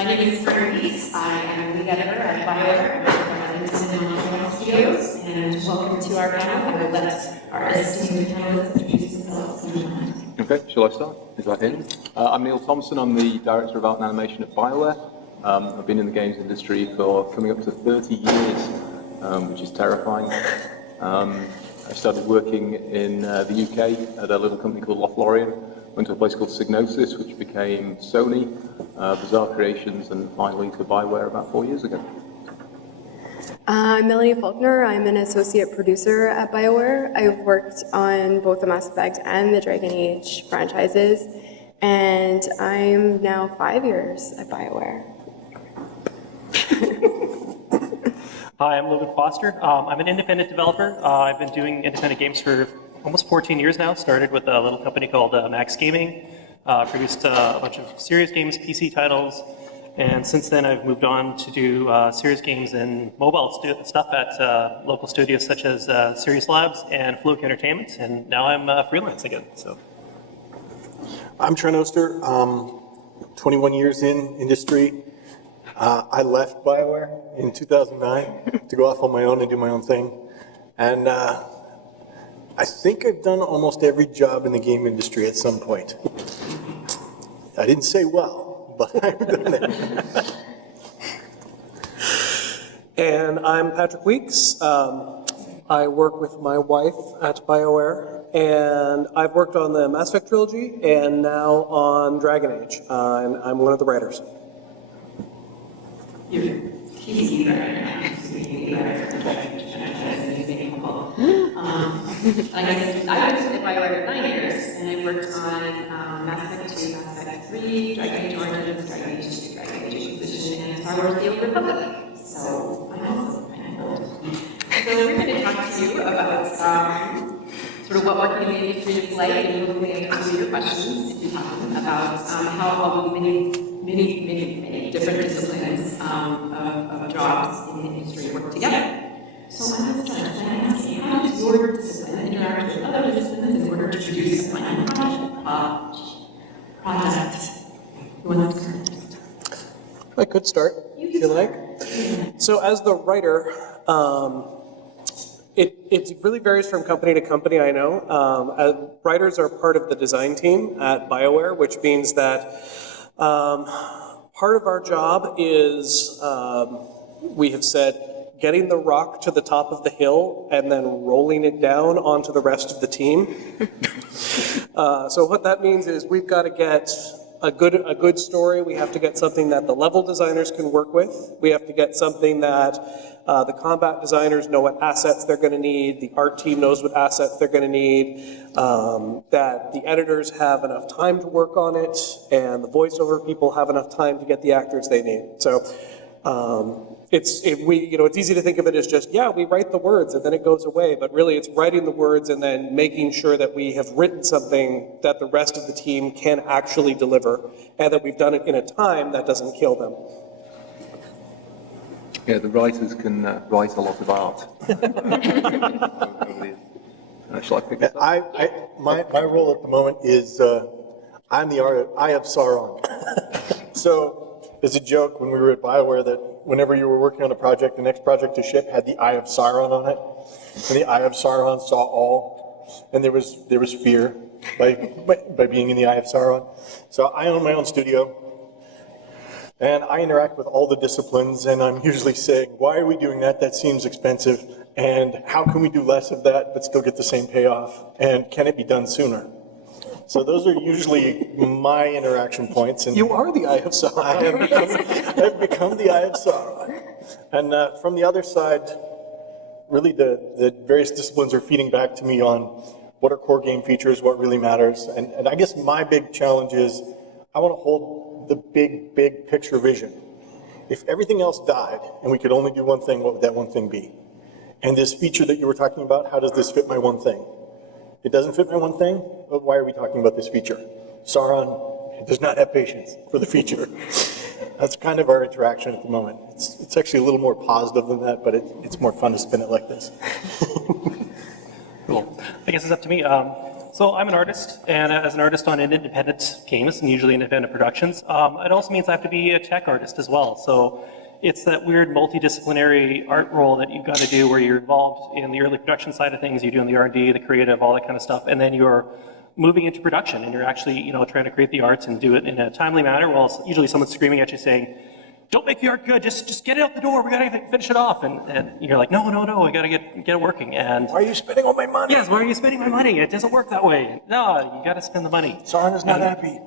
My name is Karin Weekes. I am the editor at BioWare at Animation Studios, and welcome to our panel. I will let our esteemed panelists introduce themselves. Okay, shall I start? Is that in? I'm Neil Thompson. I'm the Director of Art and Animation at BioWare. I've been in the games industry for coming up to 30 years, which is terrifying. I started working in the UK at a little company called Lothlorien, went to a place called Psygnosis, which became Sony, Bizarre Creations, and finally to BioWare about 4 years ago. I'm Melanie Faulknor. I'm an associate producer at BioWare. I've worked on both the Mass Effect and the Dragon Age franchises, and I'm now 5 years at BioWare. Hi, I'm Logan Foster. I'm an independent developer. I've been doing independent games for almost 14 years now. Started with a little company called MAXGaming. Produced a bunch of serious games, PC titles, and since then I've moved on to do serious games and mobile stuff at local studios such as Serious Labs and Fluke Entertainment, and now I'm freelance again. So, I'm Trent Oster. 21 years in industry. I left BioWare in 2009 to go off on my own and do my own thing. And I think I've done almost every job in the game industry at some point. I didn't say well, but I've done it. And I'm Patrick Weekes. I work with my wife at BioWare, and I've worked on the Mass Effect trilogy and now on Dragon Age, and I'm one of the writers. You're teasing right now, speaking of the franchise and being humble. Like I said, I was at BioWare for 9 years, and I worked on Mass Effect 2, Mass Effect 3, Dragon Age Origins, Dragon Age 2, Dragon Age Inquisition, and Star Wars: The Old Republic. So I'm also kind of old. So we're going to talk to you about sort of what working in the industry is like, and we'll answer your questions if you have them about how many different disciplines of jobs in the industry work together. So I would start by asking, how does your discipline interact with other disciplines in order to produce a final project? Who wants to start next? I could start, if you like. So as the writer, it really varies from company to company, I know. Writers are part of the design team at BioWare, which means that part of our job is, we have said, getting the rock to the top of the hill and then rolling it down onto the rest of the team. So what that means is we've got to get a good story. We have to get something that the level designers can work with. We have to get something that the combat designers know what assets they're going to need, the art team knows what assets they're going to need, that the editors have enough time to work on it, and the voiceover people have enough time to get the actors they need. So it's easy to think of it as just, yeah, we write the words and then it goes away, but really it's writing the words and then making sure that we have written something that the rest of the team can actually deliver, and that we've done it in a time that doesn't kill them. Yeah, the writers can write a lot of art. Shall I pick it up? My role at the moment is I'm the Eye of Sauron. So there's a joke when we were at BioWare that whenever you were working on a project, the next project to ship had the Eye of Sauron on it, and the Eye of Sauron saw all, and there was fear by being in the Eye of Sauron. So I own my own studio, and I interact with all the disciplines, and I'm usually saying, why are we doing that? That seems expensive, and how can we do less of that but still get the same payoff, and can it be done sooner? So those are usually my interaction points. And You are the Eye of Sauron. I've become the Eye of Sauron. And from the other side, really the various disciplines are feeding back to me on what are core game features, what really matters. And I guess my big challenge is I want to hold the big picture vision. If everything else died and we could only do one thing, what would that one thing be? And this feature that you were talking about, how does this fit my one thing? It doesn't fit my one thing, but why are we talking about this feature? Sauron does not have patience for the feature. That's kind of our interaction at the moment. It's actually a little more positive than that, but it's more fun to spin it like this. cool. I guess it's up to me. So So I'm an artist, and as an artist on independent games, and usually independent productions, it also means I have to be a tech artist as well. So it's that weird multidisciplinary art role that you've got to do where you're involved in the early production side of things, you're doing the R&D, the creative, all that kind of stuff, and then you're moving into production, and you're actually, trying to create the arts and do it in a timely manner, while usually someone's screaming at you saying, don't make the art good, just get it out the door, we gotta finish it off. And you're like, no, we gotta get it working. And Why are you spending all my money? yes, why are you spending my money? It doesn't work that way. No, you gotta spend the money. Sauron is not happy.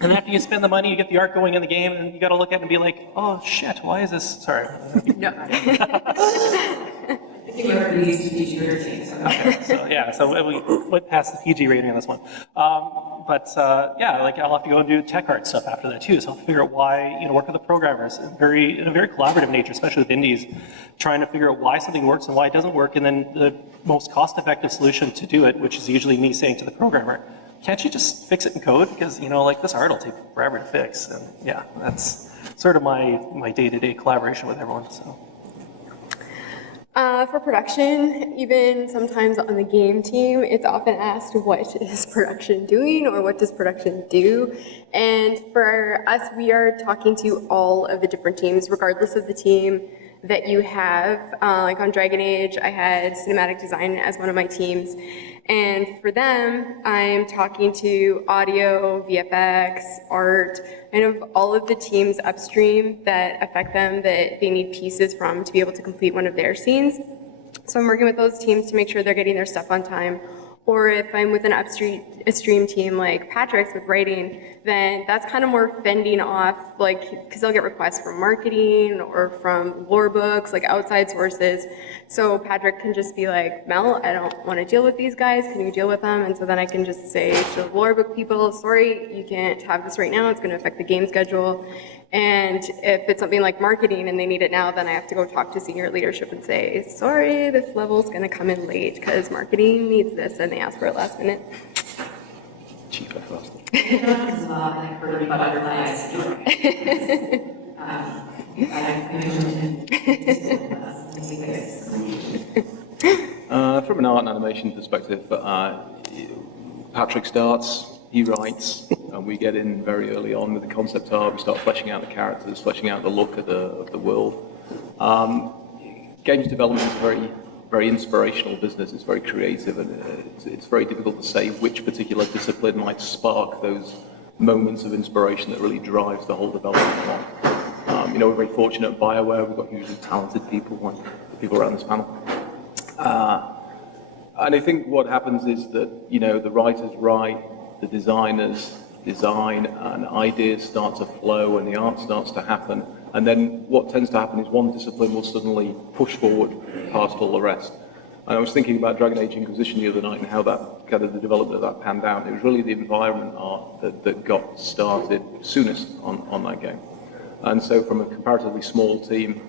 And after you spend the money, you get the art going in the game, and you gotta look at it and be like, oh shit, why is this, sorry. No. I think we're pretty used to PG ratings. Okay, so we went past the PG rating on this one. I'll have to go and do tech art stuff after that too. So I'll figure out why, work with the programmers in a very collaborative nature, especially with indies, trying to figure out why something works and why it doesn't work, and then the most cost-effective solution to do it, which is usually me saying to the programmer, can't you just fix it in code? Because, this art will take forever to fix. And yeah, that's sort of my day-to-day collaboration with everyone, so. For production, even sometimes on the game team, it's often asked, what is production doing, or what does production do? And for us, we are talking to all of the different teams, regardless of the team that you have. Like on Dragon Age, I had cinematic design as one of my teams. And for them, I'm talking to audio, VFX, art, kind of all of the teams upstream that affect them, that they need pieces from to be able to complete one of their scenes. So I'm working with those teams to make sure they're getting their stuff on time. Or if I'm with an upstream team like Patrick's with writing, then that's kind of more fending off, because they'll get requests from marketing or from lore books, like outside sources. So Patrick can just be like, Mel, I don't want to deal with these guys, can you deal with them? And so then I can just say to the lore book people, sorry, you can't have this right now, it's going to affect the game schedule. And if it's something like marketing and they need it now, then I have to go talk to senior leadership and say, sorry, this level's going to come in late because marketing needs this, and they ask for it last minute. Cheaper faster. It's a lot like for butterflies. From an art and animation perspective, Patrick starts, he writes, and we get in very early on with the concept art. We start fleshing out the characters, fleshing out the look of the world. Games development is a very inspirational business. It's very creative, and it's very difficult to say which particular discipline might spark those moments of inspiration that really drives the whole development along. We're very fortunate at BioWare. We've got hugely talented people, like the people around this panel. And I think what happens is that, the writers write, the designers design, and ideas start to flow, and the art starts to happen. And then what tends to happen is one discipline will suddenly push forward past all the rest. And I was thinking about Dragon Age Inquisition the other night and how that kind of the development of that panned out. It was really the environment art that got started soonest on that game. And so from a comparatively small team,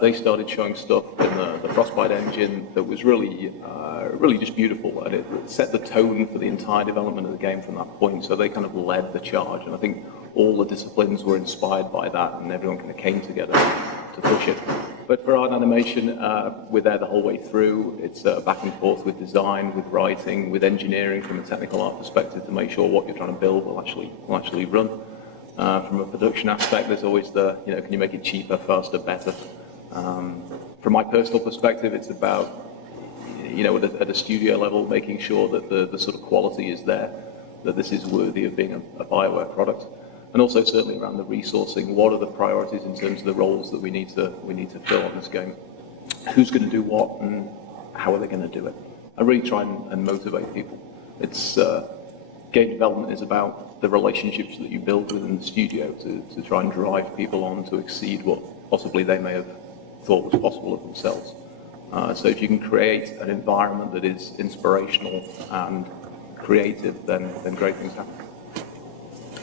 they started showing stuff in the Frostbite engine that was really just beautiful, and it set the tone for the entire development of the game from that point. So they kind of led the charge, and I think all the disciplines were inspired by that, and everyone kind of came together to push it. But for art and animation, we're there the whole way through. It's back and forth with design, with writing, with engineering from a technical art perspective to make sure what you're trying to build will actually run. From a production aspect, there's always can you make it cheaper, faster, better? From my personal perspective, it's about, at a studio level, making sure that the sort of quality is there, that this is worthy of being a BioWare product. And also certainly around the resourcing, what are the priorities in terms of the roles that we need to fill on this game? Who's going to do what, and how are they going to do it? I really try and motivate people. It's game development is about the relationships that you build within the studio to try and drive people on to exceed what possibly they may have thought was possible of themselves. So if you can create an environment that is inspirational and creative, then great things happen.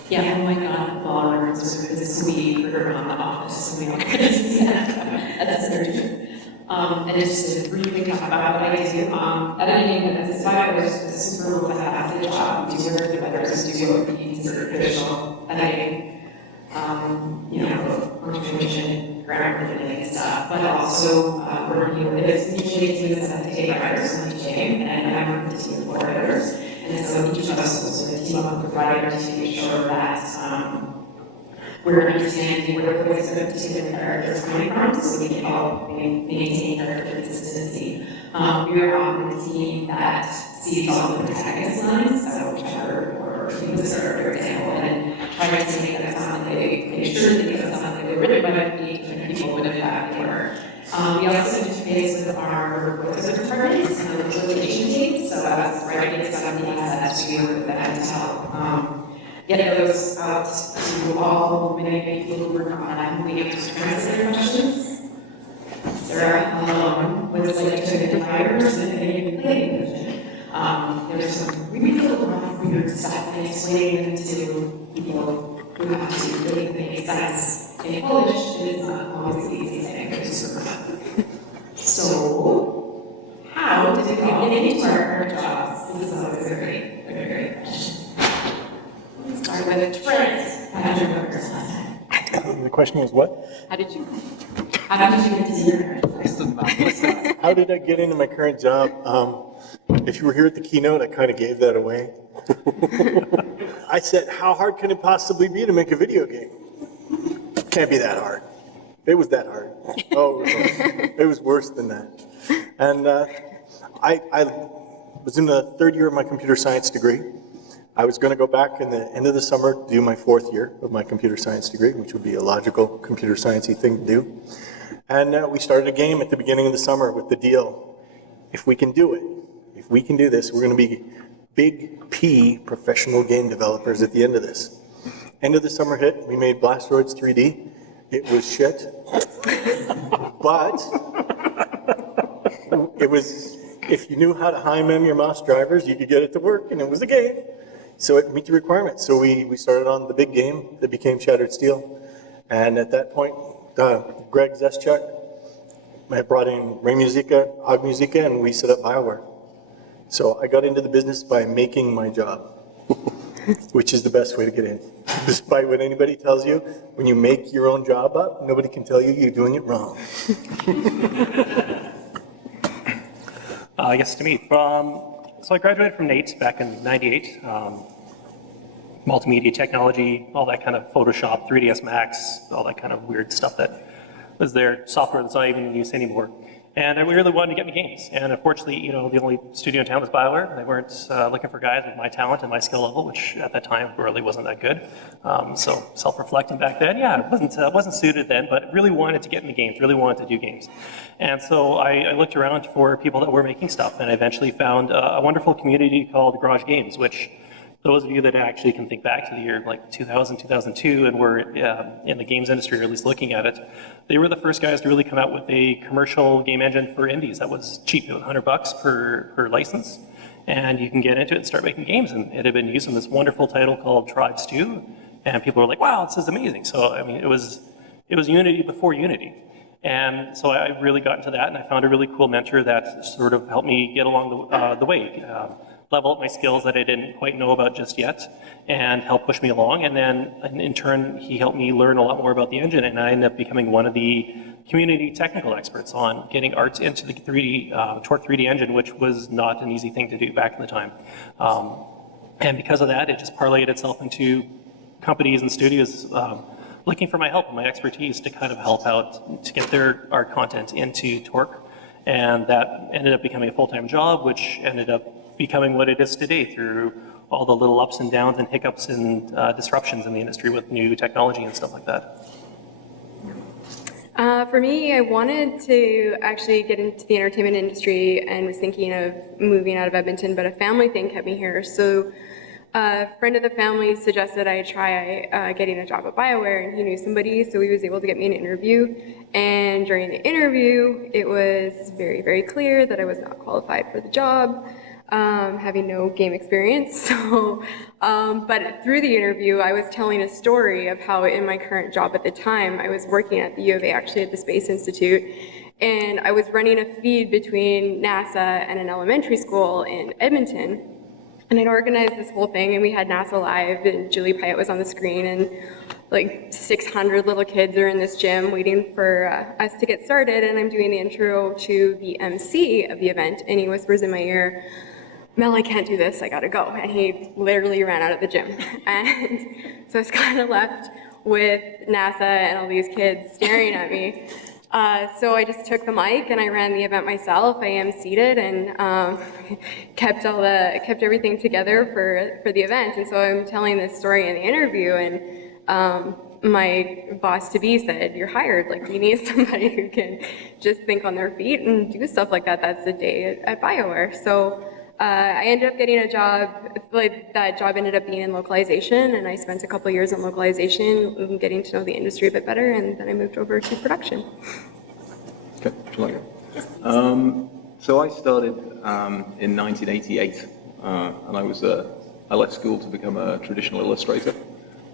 Yeah, oh my God, ballrooms are the sweet around the office. That's very and just to briefly talk about what I do, editing and BioWare is a super multifaceted job. We do work with writers, do what we consider traditional editing, punctuation, grammar, and stuff, but also working with usually teams that have to take writers on each game, and I'm working with a team of 4 writers. And so each of us was going to team up with the writer to make sure that we're understanding where the voice of particular characters are coming from, so we can help maintain character consistency. We are often the team that sees all the protagonist lines, so Trevor or Lisa, for example, and try to make that sound like make sure that they sound like they were written by the people when in fact they were. We also interface with our voiceover departments and the localization teams, so as writing is on the assets, we work with them to help get those out to all many people who work on being able to translate questions. Sarah alone was like to the writers and they played version. There's some really weird stuff and explaining to people who have to really make sense in Polish is not always the easiest thing. It's super fun. So, how did we get into our jobs? This is always a very question. Let's start with Trent. How did you work this last time? The question was what? How did you get to your current job? How did I get into my current job? If you were here at the keynote, I kind of gave that away. I said, how hard can it possibly be to make a video game? Can't be that hard. It was that hard. Oh, it was worse than that. And I was in the third year of my computer science degree. I was going to go back in the end of the summer to do my fourth year of my computer science degree, which would be a logical computer science-y thing to do. And we started a game at the beginning of the summer with the deal, if we can do it, if we can do this, we're going to be big P professional game developers at the end of this. End of the summer hit, we made Blastoids 3D. It was shit, but it was, if you knew how to high mem your mouse drivers, you could get it to work, and it was a game. So it meet the requirements. So we started on the big game that became Shattered Steel. And at that point, Greg Zeschuk had brought in Ray Musica, Og Musica, and we set up BioWare. So I got into the business by making my job, which is the best way to get in. Despite what anybody tells you, when you make your own job up, nobody can tell you you're doing it wrong. I guess to me, so I graduated from NAIT back in '98. Multimedia technology, all that kind of Photoshop, 3ds Max, all that kind of weird stuff that was there, software that's not even in use anymore. And I really wanted to get into games. And unfortunately, the only studio in town was BioWare. They weren't looking for guys with my talent and my skill level, which at that time really wasn't that good. So self-reflecting back then, yeah, it wasn't suited then, but really wanted to get into games, really wanted to do games. And so I looked around for people that were making stuff, and I eventually found a wonderful community called Garage Games, which those of you that actually can think back to the year like 2000, 2002, and were in the games industry, or at least looking at it, they were the first guys to really come out with a commercial game engine for indies that was cheap. It was $100 per license, and you can get into it and start making games. And it had been used in this wonderful title called Tribes 2, and people were like, "Wow, this is amazing!" So I mean, it was Unity before Unity. And so I really got into that, and I found a really cool mentor that sort of helped me get along the way. Level up my skills that I didn't quite know about just yet, and help push me along. And then in turn, he helped me learn a lot more about the engine, and I ended up becoming one of the community technical experts on getting art into the 3D, Torque 3D engine, which was not an easy thing to do back in the time. And because of that, it just parlayed itself into companies and studios looking for my help and my expertise to kind of help out to get their art content into Torque. And that ended up becoming a full-time job, which ended up becoming what it is today through all the little ups and downs and hiccups and disruptions in the industry with new technology and stuff like that. For me, I wanted to actually get into the entertainment industry and was thinking of moving out of Edmonton, but a family thing kept me here. So a friend of the family suggested I try getting a job at BioWare, and he knew somebody, so he was able to get me an interview. And during the interview, it was very, very clear that I was not qualified for the job, having no game experience. So, but through the interview, I was telling a story of how in my current job at the time, I was working at the U of A, actually at the Space Institute, and I was running a feed between NASA and an elementary school in Edmonton. And I'd organized this whole thing, and we had NASA Live, and Julie Pyatt was on the screen, and like 600 little kids are in this gym waiting for us to get started, and I'm doing the intro to the MC of the event, and he whispers in my ear, Mel, I can't do this, I gotta go. And he literally ran out of the gym. And so I was kind of left with NASA and all these kids staring at me. So I just took the mic and I ran the event myself. I emceed it and kept everything together for the event. And so I'm telling this story in the interview, and my boss-to-be said, "You're hired. Like, we need somebody who can just think on their feet and do stuff like that." That's the day at BioWare. So I ended up getting a job. Like, that job ended up being in localization, and I spent a couple of years in localization, getting to know the industry a bit better, and then I moved over to production. Okay, would you like it? So I started in 1988, and I left school to become a traditional illustrator.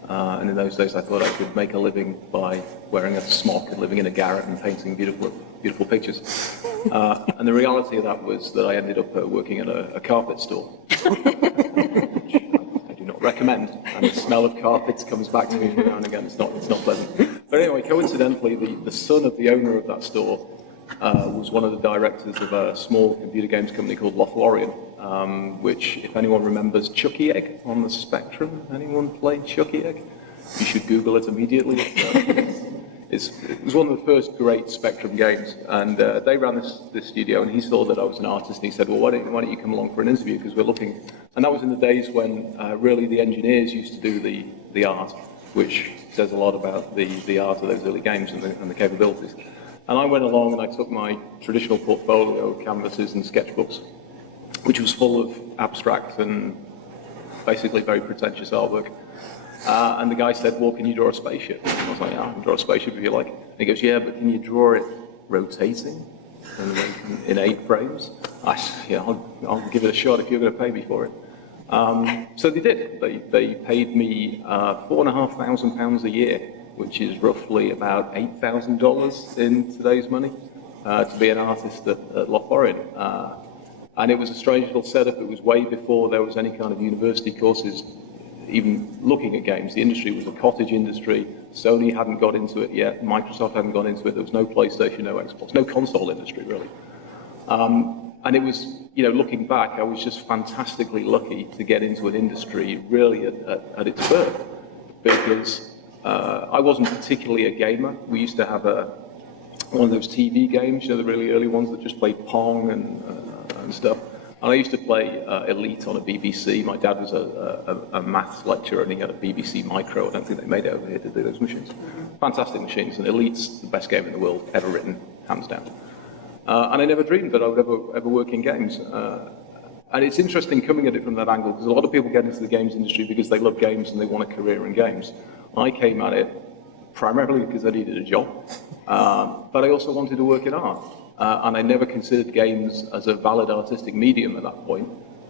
And in those days, I thought I could make a living by wearing a smock and living in a garret and painting beautiful pictures. And the reality of that was that I ended up working at a carpet store, which I do not recommend. And the smell of carpets comes back to me from now and again. It's not pleasant. But anyway, coincidentally, the son of the owner of that store was one of the directors of a small computer games company called Lothlorien, which, if anyone remembers Chucky Egg on the Spectrum, anyone played Chucky Egg? You should Google it immediately. It was one of the first great Spectrum games, and they ran this studio, and he saw that I was an artist, and he said, "Well, why don't you come along for an interview, because we're looking." And that was in the days when really the engineers used to do the art, which says a lot about the art of those early games and the capabilities. And I went along and I took my traditional portfolio of canvases and sketchbooks, which was full of abstract and basically very pretentious artwork. And the guy said, "Well, can you draw a spaceship?" And I was like, "Yeah, I can draw a spaceship if you like." And he goes, "Yeah, but can you draw it rotating and in 8 frames?" I said, "Yeah, I'll give it a shot if you're going to pay me for it." So they did. They paid me £4,500 a year, which is roughly about $8,000 in today's money, to be an artist at Lothlorien. And it was a strange little setup. It was way before there was any kind of university courses even looking at games. The industry was a cottage industry. Sony hadn't got into it yet. Microsoft hadn't got into it. There was no PlayStation, no Xbox, no console industry, really. And it was, looking back, I was just fantastically lucky to get into an industry really at its birth, because I wasn't particularly a gamer. We used to have one of those TV games, the really early ones that just played Pong and stuff. And I used to play Elite on a BBC. My dad was a maths lecturer, and he had a BBC Micro. I don't think they made it over here to do those machines. Fantastic machines, and Elite's the best game in the world ever written, hands down. And I never dreamed that I would ever work in games. And it's interesting coming at it from that angle, because a lot of people get into the games industry because they love games and they want a career in games. I came at it primarily because I needed a job, but I also wanted to work in art. And I never considered games as a valid artistic medium at that point.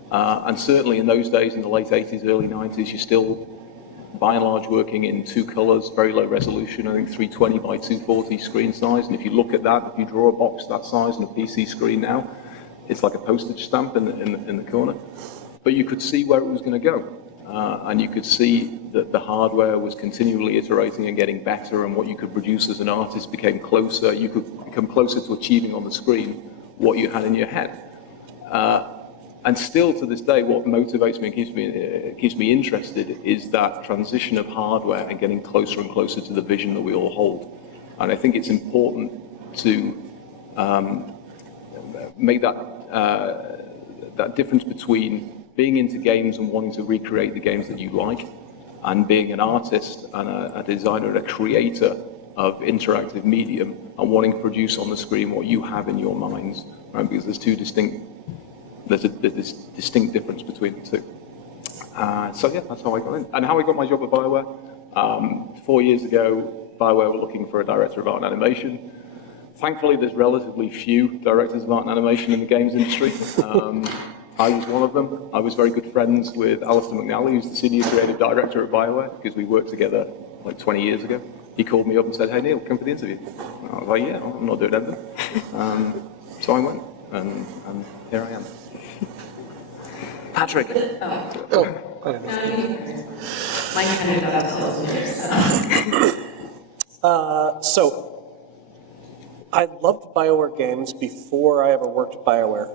And certainly in those days, in the late 80s, early 90s, you're still, by and large, working in 2 colors, very low resolution, I think 320 by 240 screen size. And if you look at that, if you draw a box that size on a PC screen now, it's like a postage stamp in the corner. But you could see where it was going to go. And you could see that the hardware was continually iterating and getting better, and what you could produce as an artist became closer. You could become closer to achieving on the screen what you had in your head. And still to this day, what motivates me and keeps me interested is that transition of hardware and getting closer and closer to the vision that we all hold. And I think it's important to make that difference between being into games and wanting to recreate the games that you like, and being an artist and a designer and a creator of interactive medium and wanting to produce on the screen what you have in your minds, right? Because there's this distinct difference between the two. So yeah, that's how I got in. And how I got my job at BioWare. 4 years ago, BioWare were looking for a director of art and animation. Thankfully, there's relatively few directors of art and animation in the games industry. I was one of them. I was very good friends with Alistair McNally, who's the senior creative director at BioWare, because we worked together like 20 years ago. He called me up and said, "Hey Neil, come for the interview." And I was like, "Yeah, I'm not doing anything." So I went, and here I am. Patrick. So, I loved BioWare games before I ever worked at BioWare.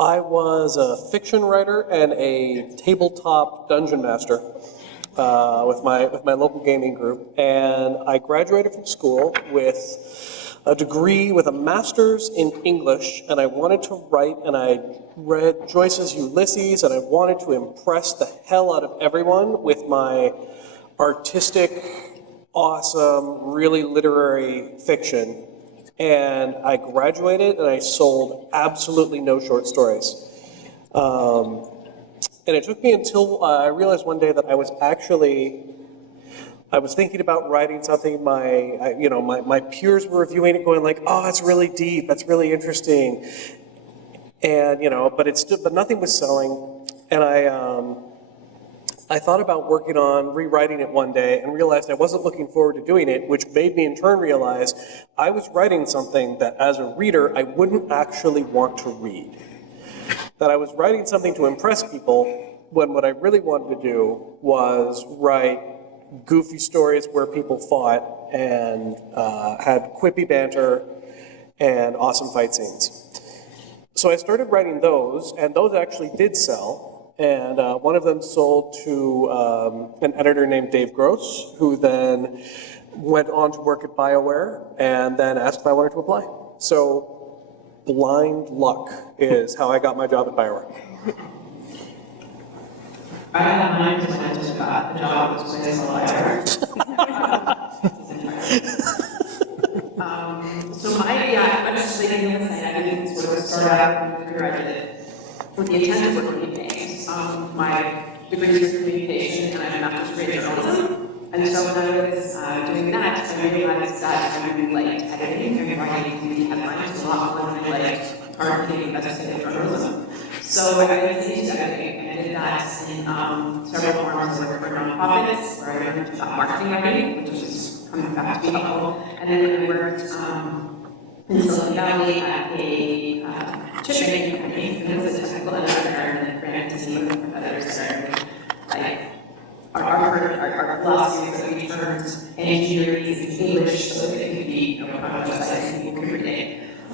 I was a fiction writer and a tabletop dungeon master with my local gaming group, and I graduated from school with a degree with a master's in English, and I wanted to write, and I read Joyce's Ulysses, and I wanted to impress the hell out of everyone with my artistic, awesome, really literary fiction. And I graduated and I sold absolutely no short stories. And it took me until I realized one day that I was thinking about writing something. My peers were reviewing it, going like, "Oh, that's really deep. That's really interesting." And but nothing was selling. And I thought about working on rewriting it one day and realized I wasn't looking forward to doing it, which made me in turn realize I was writing something that as a reader I wouldn't actually want to read. That I was writing something to impress people when what I really wanted to do was write goofy stories where people fought and had quippy banter and awesome fight scenes. So I started writing those, and those actually did sell. And one of them sold to an editor named Dave Gross, who then went on to work at BioWare and then asked if I wanted to apply. So blind luck is how I got my job at BioWare. I had mine just went to the job was placed on BioWare. I'm just thinking of saying I didn't sort of start out when I did with the intent of working in games. My degree is in communication and I have a master's degree in journalism. And so when I was doing that, I realized that I really liked editing and writing the headlines a lot more than I liked targeting investigative journalism. So I went into editing and did that in several forms. I worked for nonprofits where I learned about marketing writing, which is coming back to be helpful. And then I worked in Silicon Valley at a chip making company, and it was a technical editor, and then ran a team of editors there. Like, our philosophy is that we turned engineering into English so that it could be, on a website and people could read it.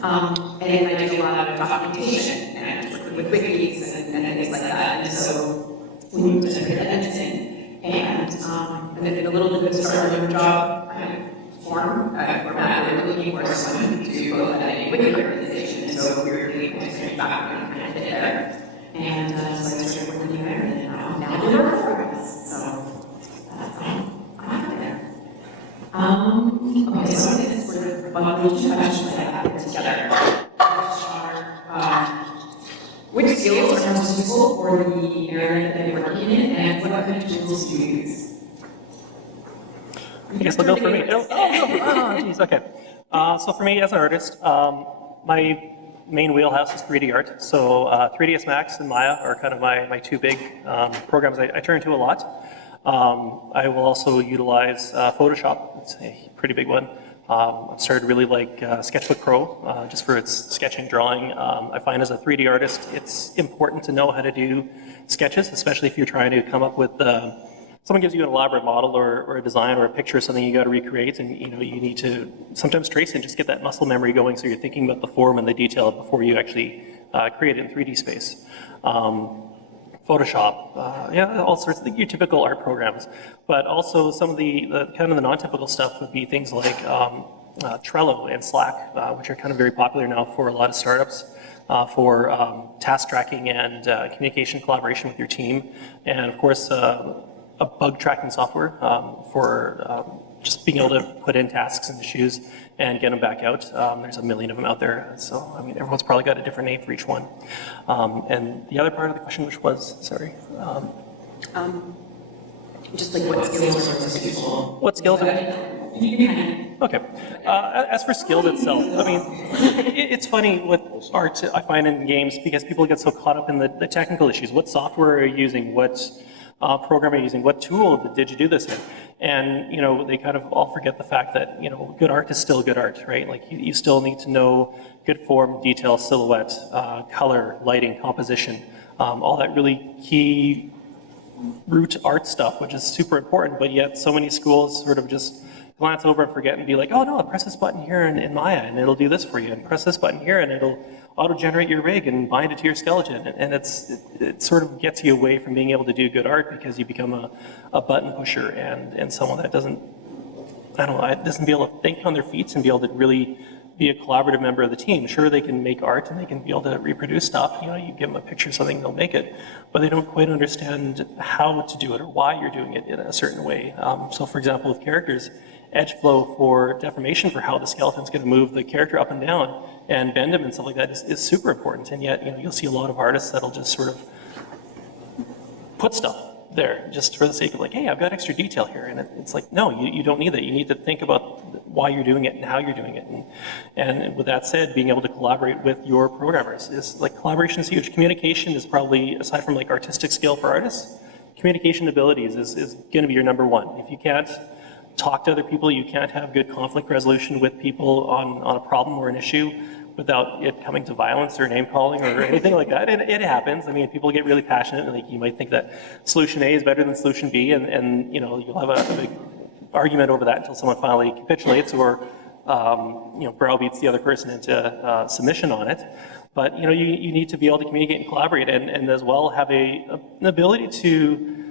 And I did a lot of documentation and working with wikis and things like that. And so we moved to Edmonton, and then a little bit of started a job format. We were looking for someone to go at a wiki organization, and so we were doing a background kind of fit there. And so I started working there, and now we work for us. So that's I'm there. Okay, so I'm going to sort of bundle two questions that I have put together, which are which skills are most useful for the area that you're working in, and what kind of tools do you use? I guess I'll go for me. Geez, okay. So for me as an artist, my main wheelhouse is 3D art. So 3ds Max and Maya are kind of my two big programs I turn to a lot. I will also utilize Photoshop. It's a pretty big one. I've started really like Sketchbook Pro just for its sketching, drawing. I find as a 3D artist, it's important to know how to do sketches, especially if you're trying to come up with someone gives you an elaborate model or a design or a picture of something you got to recreate, and you need to sometimes trace and just get that muscle memory going so you're thinking about the form and the detail before you actually create it in 3D space. Photoshop, all sorts of your typical art programs, but also some of the kind of the non-typical stuff would be things like Trello and Slack, which are kind of very popular now for a lot of startups. For task tracking and communication collaboration with your team, and of course a bug tracking software for just being able to put in tasks and issues and get them back out. There's a million of them out there, so I mean everyone's probably got a different name for each one. And the other part of the question, which was, sorry? Just like what skills are most useful? What skills are? Okay. As for skills itself, I mean, it's funny with art, I find in games, because people get so caught up in the technical issues. What software are you using? What program are you using? What tool did you do this in? And, they kind of all forget the fact that, good art is still good art, right? Like, you still need to know good form, detail, silhouette, color, lighting, composition, all that really key root art stuff, which is super important, but yet so many schools sort of just glance over and forget and be like, oh no, press this button here in Maya and it'll do this for you, and press this button here and it'll auto-generate your rig and bind it to your skeleton. And it sort of gets you away from being able to do good art because you become a button pusher and someone that doesn't be able to think on their feet and be able to really be a collaborative member of the team. Sure, they can make art and they can be able to reproduce stuff. You know, you give them a picture of something, they'll make it, but they don't quite understand how to do it or why you're doing it in a certain way. So for example, with characters, edge flow for deformation for how the skeleton's going to move the character up and down and bend him and stuff like that is super important. And yet, you know, you'll see a lot of artists that'll just sort of put stuff there just for the sake of like, hey, I've got extra detail here. And it's like, no, you don't need that. You need to think about why you're doing it and how you're doing it. And with that said, being able to collaborate with your programmers is like, collaboration is huge. Communication is probably, aside from like artistic skill for artists, communication abilities is going to be your number one. If you can't talk to other people, you can't have good conflict resolution with people on a problem or an issue without it coming to violence or name calling or anything like that. And it happens. I mean, people get really passionate. Like, you might think that solution A is better than solution B, and you know, you'll have a big argument over that until someone finally capitulates or you know, browbeats the other person into submission on it. But you know, you need to be able to communicate and collaborate, and as well have an ability to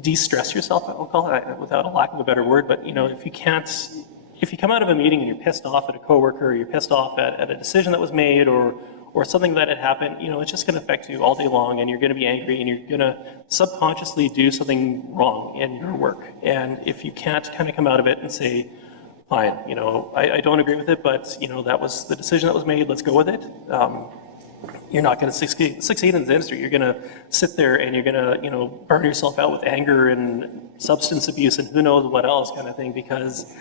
de-stress yourself, I'll call it, without a lack of a better word. But you know, if you come out of a meeting and you're pissed off at a coworker, or you're pissed off at a decision that was made, or something that had happened, you know, it's just going to affect you all day long, and you're going to be angry, and you're going to subconsciously do something wrong in your work. And if you can't kind of come out of it and say, fine, you know, I don't agree with it, but you know, that was the decision that was made, let's go with it. You're not going to succeed in this industry. You're going to sit there and you're going to, you know, burn yourself out with anger and substance abuse and who knows what else kind of thing, because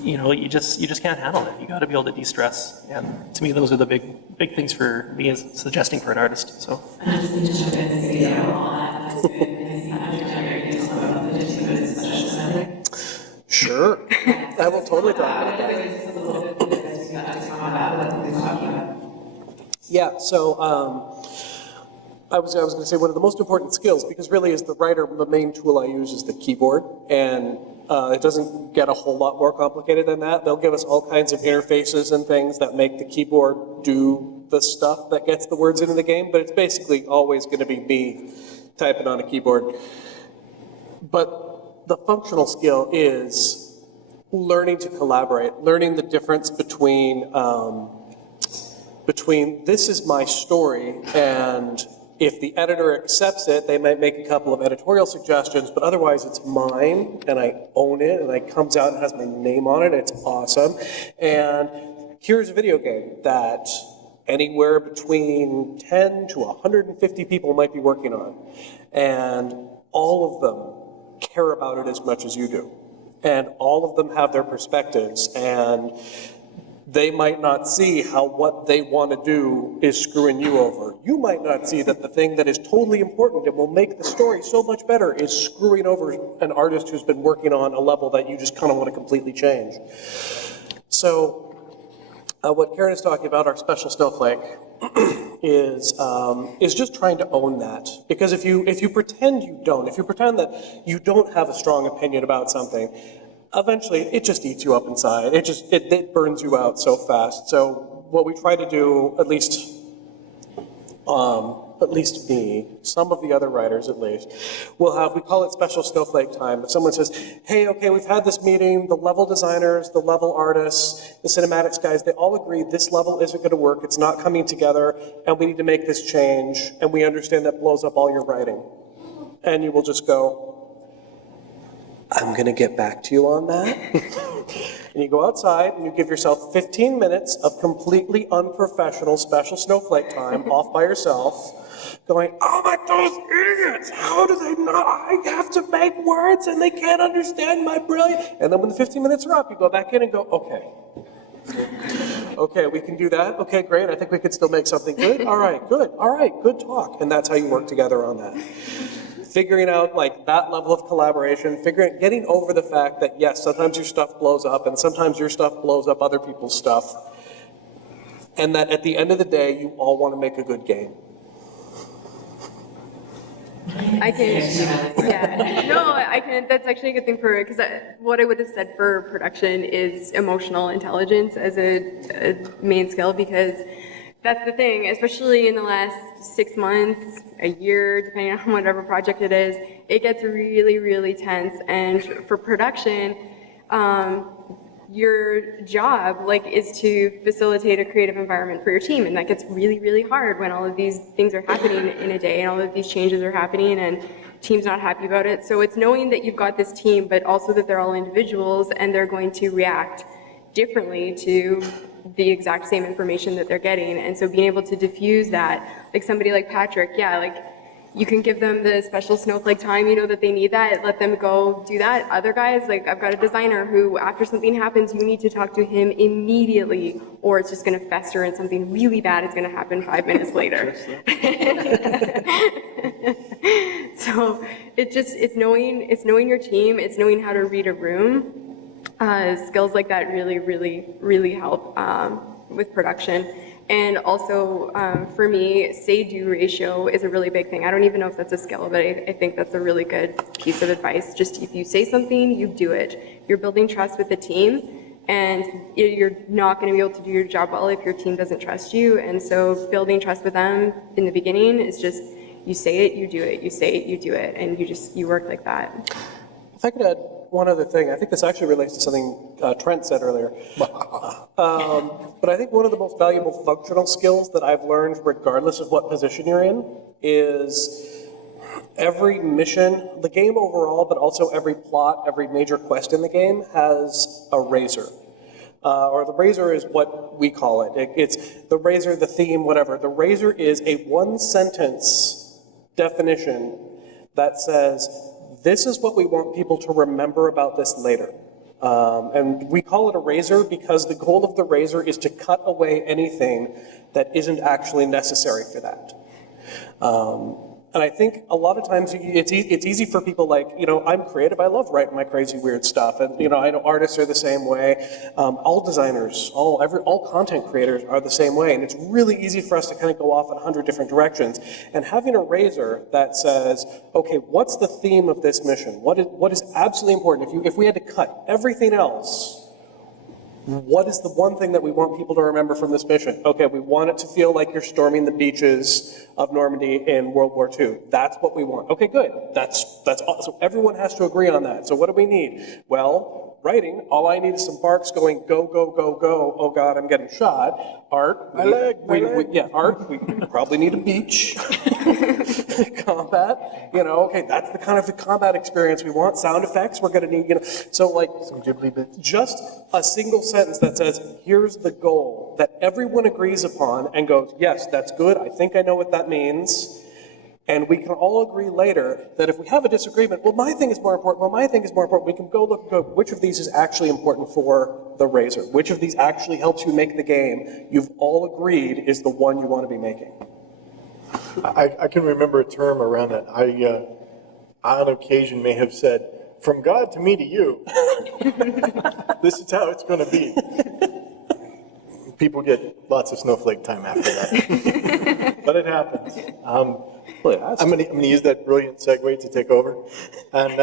you know, you just can't handle it. You got to be able to de-stress, and to me, those are the big things for me as suggesting for an artist. So. I just need to jump in and say that all that's good. And you talk about the different special study. Sure, I will totally talk about that. Just a little bit because you got to talk about what we're talking about. Yeah, so I was going to say one of the most important skills, because really as the writer, the main tool I use is the keyboard, and it doesn't get a whole lot more complicated than that. They'll give us all kinds of interfaces and things that make the keyboard do the stuff that gets the words into the game, but it's basically always going to be me typing on a keyboard. But the functional skill is learning to collaborate, learning the difference between this is my story, and if the editor accepts it, they might make a couple of editorial suggestions, but otherwise it's mine, and I own it, and it comes out and has my name on it, it's awesome. And here's a video game that anywhere between 10 to 150 people might be working on, and all of them care about it as much as you do. And all of them have their perspectives, and they might not see how what they want to do is screwing you over. You might not see that the thing that is totally important and will make the story so much better is screwing over an artist who's been working on a level that you just kind of want to completely change. So what Karin is talking about, our special snowflake, is just trying to own that. Because if you pretend you don't, if you pretend that you don't have a strong opinion about something, eventually it just eats you up inside. It burns you out so fast. So what we try to do, at least me, some of the other writers at least, we call it special snowflake time. If someone says, hey, okay, we've had this meeting, the level designers, the level artists, the cinematics guys, they all agree this level isn't going to work, it's not coming together, and we need to make this change, and we understand that blows up all your writing. And you will just go, I'm going to get back to you on that. And you go outside and you give yourself 15 minutes of completely unprofessional special snowflake time off by yourself, going, oh my, those idiots, how do they not, I have to make words and they can't understand my brilliance. And then when the 15 minutes are up, you go back in and go, okay, we can do that. Okay, great, I think we could still make something good. All right, good talk. And that's how you work together on that. Figuring out like that level of collaboration, getting over the fact that yes, sometimes your stuff blows up and sometimes your stuff blows up other people's stuff. And that at the end of the day, you all want to make a good game. I can, that's actually a good thing for, because what I would have said for production is emotional intelligence as a main skill, because that's the thing, especially in the last 6 months, a year, depending on whatever project it is, it gets really, really tense. And for production, your job is to facilitate a creative environment for your team, and that gets really, really hard when all of these things are happening in a day and all of these changes are happening and team's not happy about it. So it's knowing that you've got this team, but also that they're all individuals and they're going to react differently to the exact same information that they're getting. And so being able to diffuse that, like somebody like Patrick, you can give them the special snowflake time, that they need that, let them go do that. Other guys, I've got a designer who, after something happens, you need to talk to him immediately, or it's just gonna fester and something really bad is gonna happen 5 minutes later. So it's knowing your team, it's knowing how to read a room. Skills like that really, really, really help with production. And also, for me, say-do ratio is a really big thing. I don't even know if that's a skill, but I think that's a really good piece of advice. Just if you say something, you do it. You're building trust with the team, and you're not going to be able to do your job well if your team doesn't trust you. And so building trust with them in the beginning is just, you say it, you do it. You say it, you do it. And you work like that. If I could add one other thing, I think this actually relates to something Trent said earlier. But I think one of the most valuable functional skills that I've learned, regardless of what position you're in, is every mission, the game overall, but also every plot, every major quest in the game has a razor. Or the razor is what we call it. It's the razor, the theme, whatever. The razor is a one-sentence definition that says, this is what we want people to remember about this later. And we call it a razor because the goal of the razor is to cut away anything that isn't actually necessary for that. And I think a lot of times it's easy for people I'm creative, I love writing my crazy weird stuff. And I know artists are the same way. All designers, all content creators are the same way. And it's really easy for us to kind of go off in 100 different directions. And having a razor that says, okay, what's the theme of this mission? What is absolutely important? If we had to cut everything else, what is the one thing that we want people to remember from this mission? Okay, we want it to feel like you're storming the beaches of Normandy in World War II. That's what we want. Okay, good. That's awesome. So everyone has to agree on that. So what do we need? Well, writing, all I need is some barks going go, go, go, go. Oh God, I'm getting shot. Art, My leg. art, we probably need a beach. Combat, okay, that's the kind of the combat experience we want. Sound effects, we're gonna need, so Some Ghibli bits. just a single sentence that says, here's the goal that everyone agrees upon and goes, yes, that's good, I think I know what that means. And we can all agree later that if we have a disagreement, well, my thing is more important, we can go look and go, which of these is actually important for the razor? Which of these actually helps you make the game you've all agreed is the one you want to be making? I can remember a term around that. I, on occasion, may have said, from God to me to you, this is how it's going to be. People get lots of snowflake time after that. But it happens. I'm going to use that brilliant segue to take over. And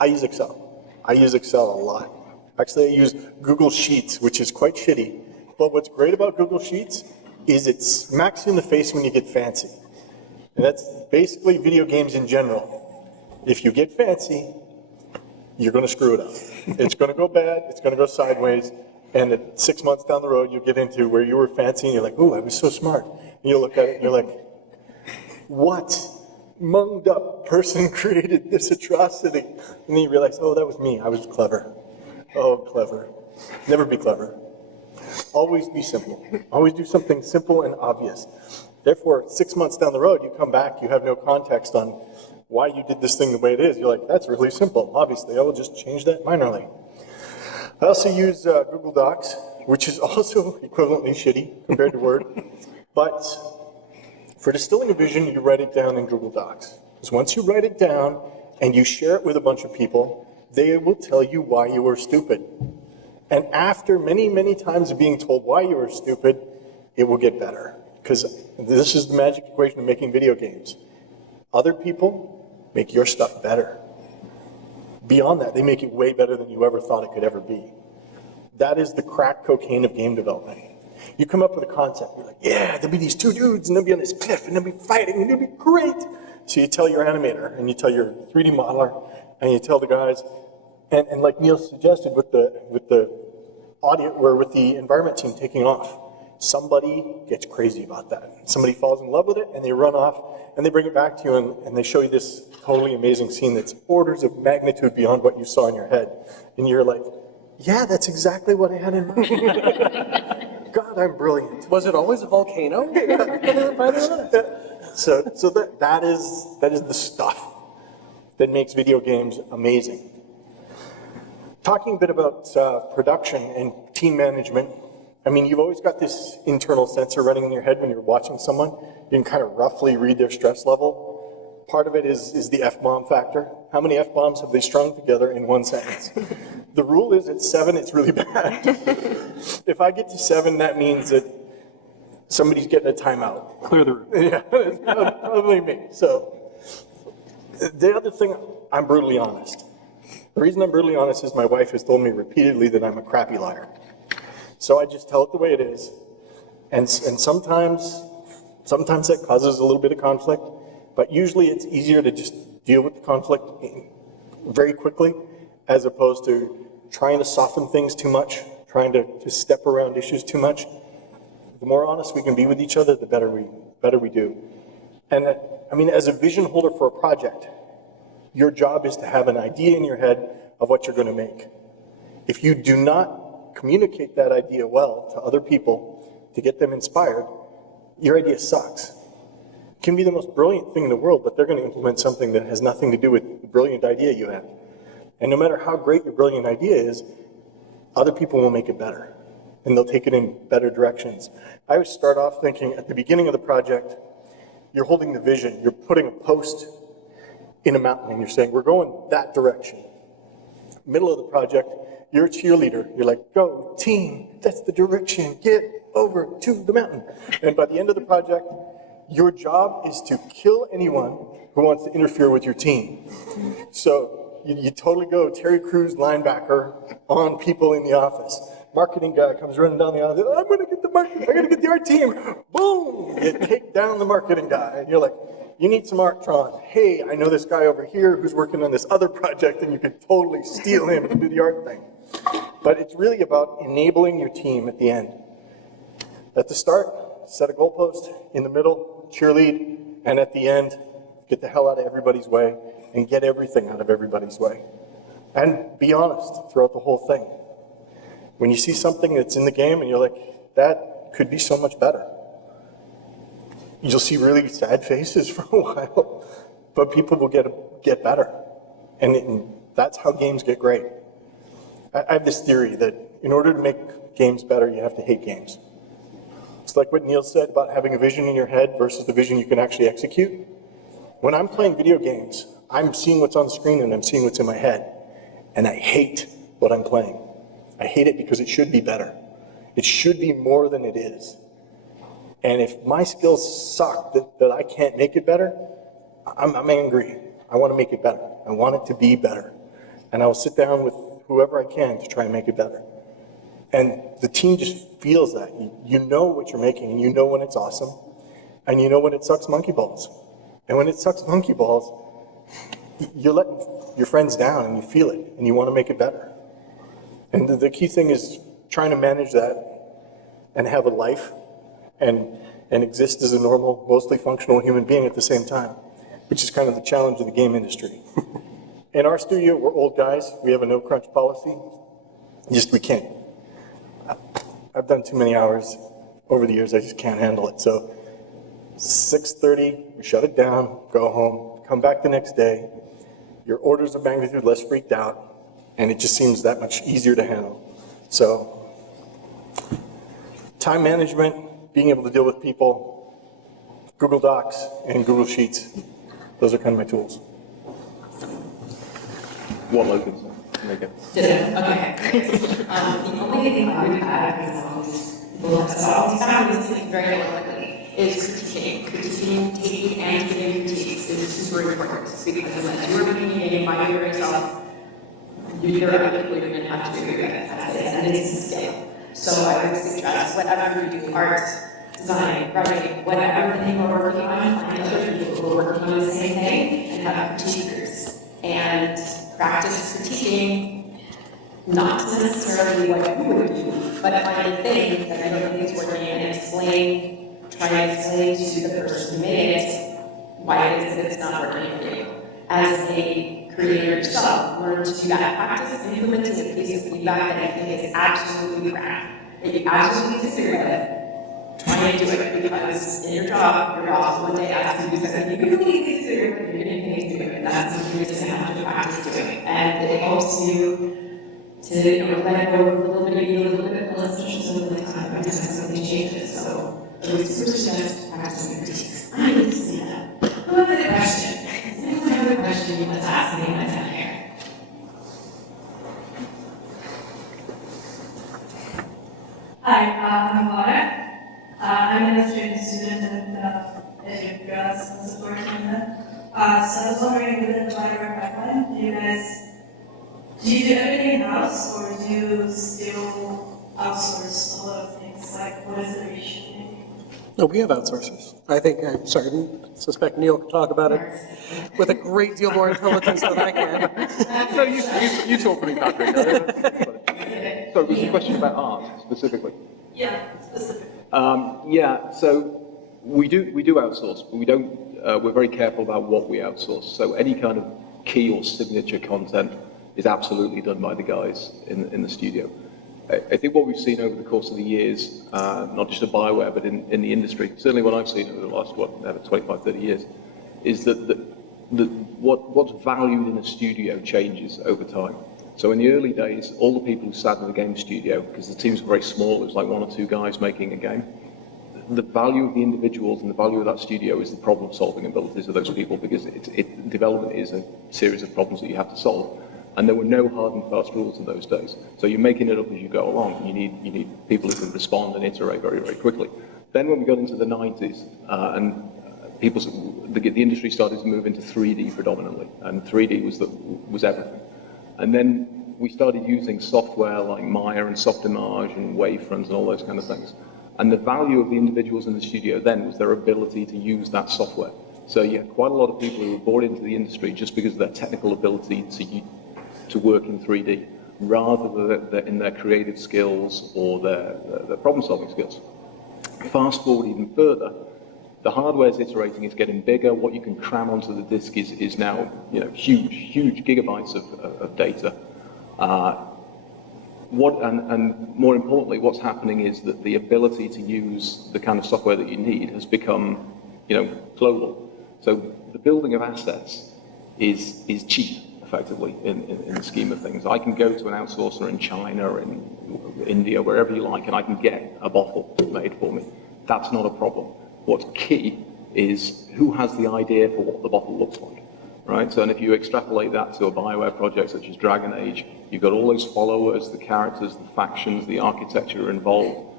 I use Excel. I use Excel a lot. Actually, I use Google Sheets, which is quite shitty. But what's great about Google Sheets is it smacks you in the face when you get fancy. And that's basically video games in general. If you get fancy, you're going to screw it up. It's going to go bad, it's going to go sideways, and at 6 months down the road, you'll get into where you were fancy and you're like, ooh, I was so smart. And you look at it and you're like, what munged up person created this atrocity? And then you realize, oh, that was me, I was clever. Oh, clever. Never be clever. Always be simple. Always do something simple and obvious. Therefore, 6 months down the road, you come back, you have no context on why you did this thing the way it is. You're like, that's really simple. Obviously, I will just change that minorly. I also use Google Docs, which is also equivalently shitty compared to Word. But for distilling a vision, you write it down in Google Docs. Because once you write it down and you share it with a bunch of people, they will tell you why you were stupid. And after many, many times of being told why you were stupid, it will get better. Because this is the magic equation of making video games. Other people make your stuff better. Beyond that, they make it way better than you ever thought it could ever be. That is the crack cocaine of game development. You come up with a concept, you're like, yeah, there'll be these two dudes, and they'll be on this cliff, and they'll be fighting, and it'll be great. So you tell your animator, and you tell your 3D modeler, and you tell the guys, and like Neil suggested with the audio, or with the environment team taking off, somebody gets crazy about that. Somebody falls in love with it, and they run off, and they bring it back to you, and they show you this totally amazing scene that's orders of magnitude beyond what you saw in your head. And you're like, yeah, that's exactly what I had in mind. God, I'm brilliant. Was it always a volcano? So that is the stuff that makes video games amazing. Talking a bit about production and team management, I mean, you've always got this internal sensor running in your head when you're watching someone. You can kind of roughly read their stress level. Part of it is the F-bomb factor. How many F-bombs have they strung together in one sentence? The rule is at 7, it's really bad. If I get to 7, that means that somebody's getting a timeout. Clear the room. Yeah, it's probably me. So the other thing, I'm brutally honest. The reason I'm brutally honest is my wife has told me repeatedly that I'm a crappy liar. So I just tell it the way it is. And sometimes that causes a little bit of conflict, but usually it's easier to just deal with the conflict very quickly as opposed to trying to soften things too much, trying to step around issues too much. The more honest we can be with each other, the better we do. And I mean, as a vision holder for a project, your job is to have an idea in your head of what you're going to make. If you do not communicate that idea well to other people to get them inspired, your idea sucks. It can be the most brilliant thing in the world, but they're going to implement something that has nothing to do with the brilliant idea you have. And no matter how great your brilliant idea is, other people will make it better, and they'll take it in better directions. I always start off thinking at the beginning of the project, you're holding the vision, you're putting a post in a mountain, and you're saying, we're going that direction. Middle of the project, you're a cheerleader. You're like, go, team, that's the direction, get over to the mountain. And by the end of the project, your job is to kill anyone who wants to interfere with your team. So you totally go Terry Crews linebacker on people in the office. Marketing guy comes running down the aisle, I'm gonna get the marketing, I'm gonna get the art team. Boom, you take down the marketing guy. And you're like, you need some art, Tron. Hey, I know this guy over here who's working on this other project, and you could totally steal him and do the art thing. But it's really about enabling your team at the end. At the start, set a goalpost. In the middle, cheerlead. And at the end, get the hell out of everybody's way and get everything out of everybody's way. And be honest throughout the whole thing. When you see something that's in the game and you're like, that could be so much better, you'll see really sad faces for a while, but people will get better. And that's how games get great. I have this theory that in order to make games better, you have to hate games. It's like what Neil said about having a vision in your head versus the vision you can actually execute. When I'm playing video games, I'm seeing what's on the screen and I'm seeing what's in my head. And I hate what I'm playing. I hate it because it should be better. It should be more than it is. And if my skills suck that I can't make it better, I'm angry. I want to make it better. I want it to be better. And I will sit down with whoever I can to try and make it better. And the team just feels that. You know what you're making, and you know when it's awesome, and you know when it sucks monkey balls. And when it sucks monkey balls, you're letting your friends down, and you feel it, and you want to make it better. And the key thing is trying to manage that and have a life and exist as a normal, mostly functional human being at the same time, which is kind of the challenge of the game industry. In our studio, we're old guys. We have a no-crunch policy. We can't. I've done too many hours over the years. I just can't handle it. So 6:30, we shut it down, go home, come back the next day. Your orders of magnitude less freaked out, and it just seems that much easier to handle. So time management, being able to deal with people, Google Docs and Google Sheets, those are kind of my tools. What Logan? There you go. Okay. The only thing I would add is always found this thing very quickly is critiquing, taking and giving critiques is super important because unless you are making a game by yourself, you're actually going to have to do it as it is, and it's a skill. So I would suggest whatever you do, art, design, writing, whatever thing you're working on, find other people who are working on the same thing and have critiquers. And practice critiquing, not necessarily what you would do, but find a thing that you don't think is working and try to explain to the person who made it why it is that it's not working for you. As a creator yourself, learn to do that. Practice implementing a piece of feedback that you think is absolutely crap, that you absolutely disagree with. Try and do it, because in your job, your boss will one day ask you to do something you really disagree with, and you didn't think to do it, and that's something you're just gonna have to practice doing. And it helps you to, let go of a little bit, be a little bit less judgmental of the time every time something changes. So I would super suggest practicing critiques. I need to see that. Who has a question? Does anyone have a question you want to ask me when I'm down here? Hi, I'm Laura. I'm an illustrating student at GDX, was working on that. So I was wondering, within the BioWare pipeline, do you do everything in-house, or do you still outsource a lot of things? Like, what is the ratio? No, we have outsourcers. I think, I suspect Neil can talk about it with a great deal more intelligence than I can. No, you talk for me, Patrick. So, was the question about art specifically? Yeah, specifically. Yeah, so we do outsource, but we don't. We're very careful about what we outsource. So any kind of key or signature content is absolutely done by the guys in the studio. I think what we've seen over the course of the years, not just at BioWare, but in the industry, certainly what I've seen over the last 25, 30 years, is that what's valued in a studio changes over time. So in the early days, all the people who sat in the game studio, because the teams were very small, it was like one or two guys making a game, the value of the individuals and the value of that studio is the problem-solving abilities of those people, because development is a series of problems that you have to solve. And there were no hard and fast rules in those days. So you're making it up as you go along. You need people who can respond and iterate very, very quickly. Then when we got into the 90s, the industry started to move into 3D predominantly, and 3D was everything. And then we started using software like Maya and Softimage and Wavefront and all those kind of things. And the value of the individuals in the studio then was their ability to use that software. So you had quite a lot of people who were brought into the industry just because of their technical ability to work in 3D, rather than in their creative skills or their problem-solving skills. Fast forward even further, the hardware's iterating, it's getting bigger. What you can cram onto the disk is now huge gigabytes of data. And more importantly, what's happening is that the ability to use the kind of software that you need has become global. So the building of assets is cheap, effectively, in the scheme of things. I can go to an outsourcer in China or in India, wherever you like, and I can get a bottle made for me. That's not a problem. What's key is who has the idea for what the bottle looks like, right? So, and if you extrapolate that to a BioWare project such as Dragon Age, you've got all those followers, the characters, the factions, the architecture involved.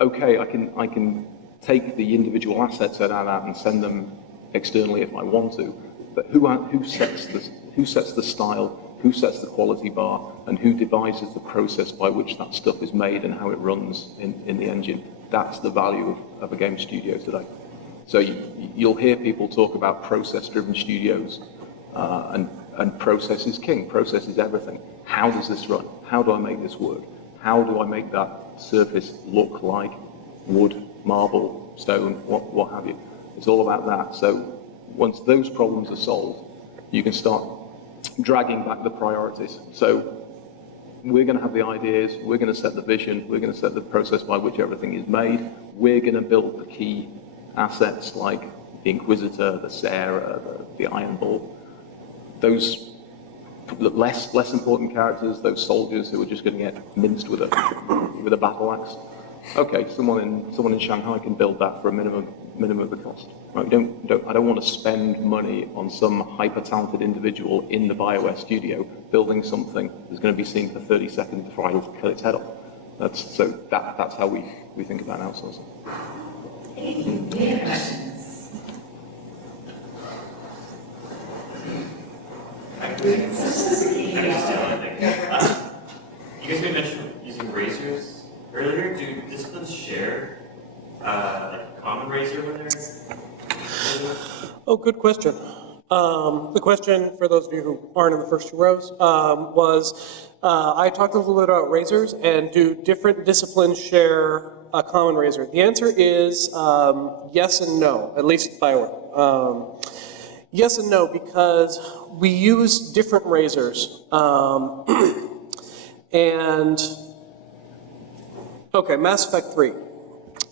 Okay, I can take the individual assets out of that and send them externally if I want to, but who sets the style, who sets the quality bar, and who devises the process by which that stuff is made and how it runs in the engine? That's the value of a game studio today. So you'll hear people talk about process-driven studios, and process is king, process is everything. How does this run? How do I make this work? How do I make that surface look like wood, marble, stone, what have you? It's all about that. So once those problems are solved, you can start dragging back the priorities. So we're going to have the ideas, we're going to set the vision, we're going to set the process by which everything is made, we're going to build the key assets like the Inquisitor, the Sarah, the Iron Ball, those less important characters, those soldiers who are just going to get minced with a battle axe. Okay, someone in Shanghai can build that for a minimum of the cost. Right? I don't want to spend money on some hyper-talented individual in the BioWare studio building something that's going to be seen for 30 seconds before I cut its head off. That's how we think about outsourcing. Thank you. Any other questions? You guys made mention of using razors earlier. like common razor when there's? Oh, good question. The question, for those of you who aren't in the first two rows, was I talked a little bit about razors, and do different disciplines share a common razor? The answer is yes and no, at least BioWare. Yes and no, because we use different razors. And, okay, Mass Effect 3.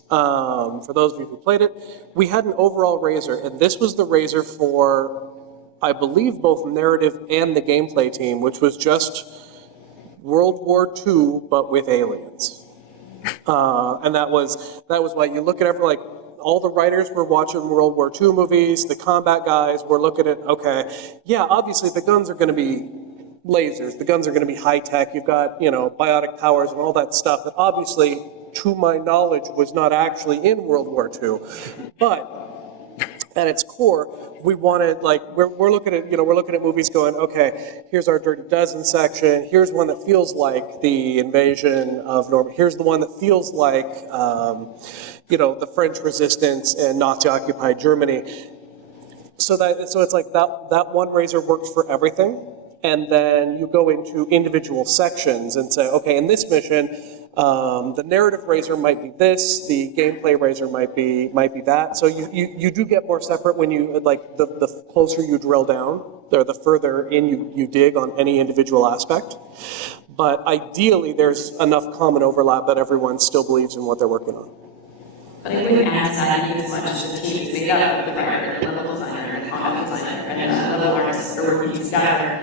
For those of you who played it, we had an overall razor, and this was the razor for, I believe, both narrative and the gameplay team, which was just World War II, but with aliens. And that was why you look at like, all the writers were watching World War II movies, the combat guys were looking at, okay, yeah, obviously the guns are gonna be lasers, the guns are gonna be high tech, you've got, biotic powers and all that stuff that obviously, to my knowledge, was not actually in World War II. But at its core, we wanted, like, we're looking at, we're looking at movies going, okay, here's our Dirty Dozen section, here's one that feels like the invasion of Normandy, here's the one that feels like, the French resistance and Nazi-occupied Germany. So it's like that one razor works for everything, and then you go into individual sections and say, okay, in this mission, the narrative razor might be this, the gameplay razor might be that. So you do get more separate when you, like, the closer you drill down, or the further in you dig on any individual aspect. But ideally, there's enough common overlap that everyone still believes in what they're working on. But I wouldn't add that as much as the team is made up of the writer, the level designer, and the combat designer, and the level artists are working together.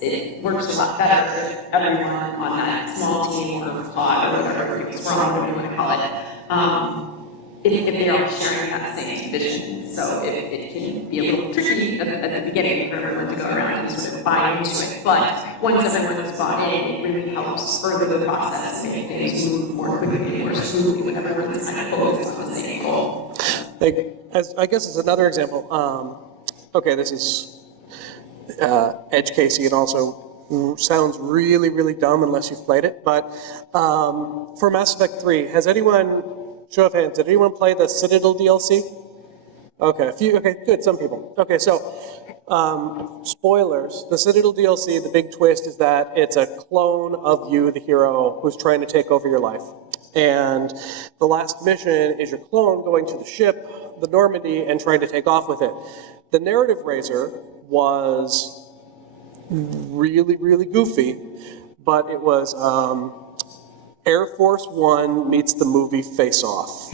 It works a lot better if everyone on that small team or pod or whatever it's wrong, whatever you want to call it, if they're all sharing that same vision. So it can be a little tricky at the beginning for everyone to go around and sort of buy into it. But once everyone is bought in, it really helps further the process, make things move more quickly, more smoothly when everyone's kind of focused on the same goal. I guess as another example, okay, this is edge casey and also sounds really, really dumb unless you've played it, but for Mass Effect 3, has anyone, show of hands, did anyone play the Citadel DLC? Okay, okay, good, some people. Okay, so, spoilers, the Citadel DLC, the big twist is that it's a clone of you, the hero, who's trying to take over your life. And the last mission is your clone going to the ship, the Normandy, and trying to take off with it. The narrative razor was really, really goofy, but it was Air Force One meets the movie Face Off.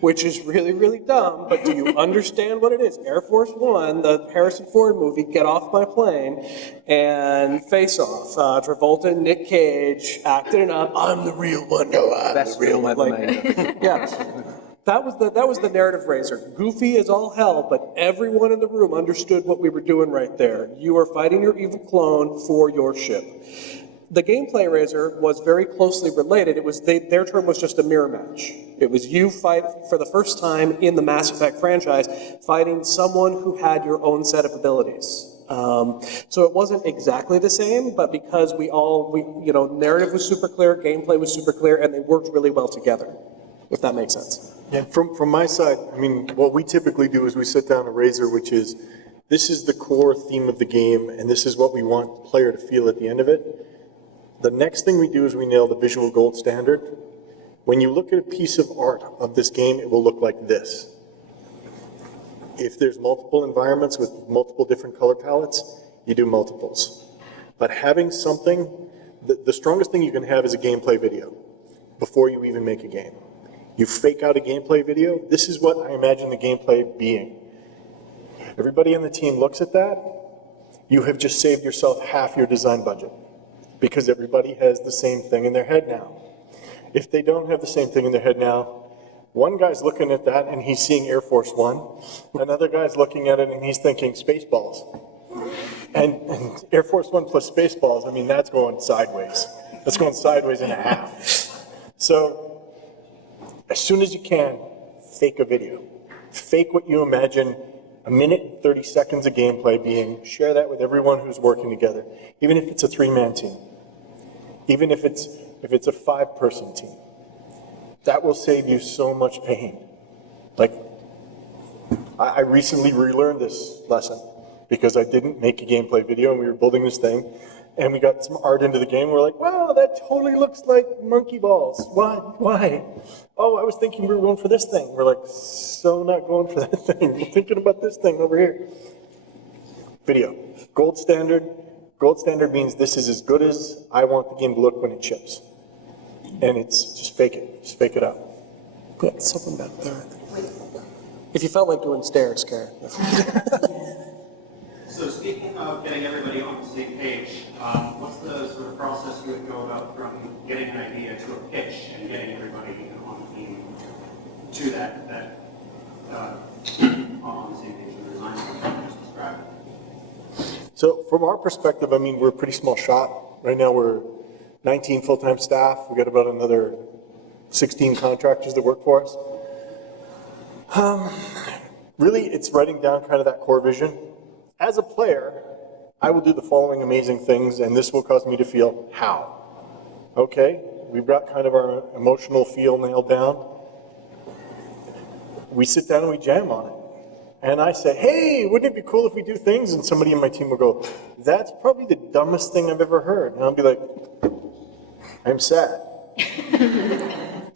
Which is really, really dumb, but do you understand what it is? Air Force One, the Harrison Ford movie, Get Off My Plane, and Face Off. Travolta and Nick Cage acting it up. I'm the real one. No, I'm Best the real film one. ever made. Yeah. That was the narrative razor. Goofy as all hell, but everyone in the room understood what we were doing right there. You are fighting your evil clone for your ship. The gameplay razor was very closely related. It was their term was just a mirror match. It was you fight for the first time in the Mass Effect franchise, fighting someone who had your own set of abilities. So it wasn't exactly the same, but because narrative was super clear, gameplay was super clear, and they worked really well together, if that makes sense. Yeah, from my side, I mean, what we typically do is we sit down a razor, which is, this is the core theme of the game, and this is what we want the player to feel at the end of it. The next thing we do is we nail the visual gold standard. When you look at a piece of art of this game, it will look like this. If there's multiple environments with multiple different color palettes, you do multiples. But having something, the strongest thing you can have is a gameplay video before you even make a game. You fake out a gameplay video, this is what I imagine the gameplay being. Everybody on the team looks at that, you have just saved yourself half your design budget, because everybody has the same thing in their head now. If they don't have the same thing in their head now, one guy's looking at that and he's seeing Air Force One, another guy's looking at it and he's thinking Spaceballs. And Air Force One plus Spaceballs, I mean, that's going sideways. That's going sideways and a half. So, as soon as you can, fake a video. Fake what you imagine a minute and 30 seconds of gameplay being, share that with everyone who's working together, even if it's a 3-man team, even if it's a 5-person team. That will save you so much pain. Like, I recently relearned this lesson because I didn't make a gameplay video and we were building this thing and we got some art into the game. We're like, wow, that totally looks like monkey balls. Why? Oh, I was thinking we were going for this thing. We're like, so not going for that thing. We're thinking about this thing over here. Video. Gold standard. Gold standard means this is as good as I want the game to look when it ships. And it's just fake it. Just fake it out. Yeah, something back there. If you felt like doing stairs, Karin. So speaking of getting everybody on the same page, what's the sort of process you would go about from getting an idea to a pitch and getting everybody on the team to that on the same page with the design that you just described? So from our perspective, I mean, we're a pretty small shop. Right now we're 19 full-time staff. We got about another 16 contractors that work for us. Really, it's writing down kind of that core vision. As a player, I will do the following amazing things, and this will cause me to feel how. Okay, we've got kind of our emotional feel nailed down. We sit down and we jam on it. And I say, hey, wouldn't it be cool if we do things? And somebody in my team will go, that's probably the dumbest thing I've ever heard. And I'll be like, I'm sad.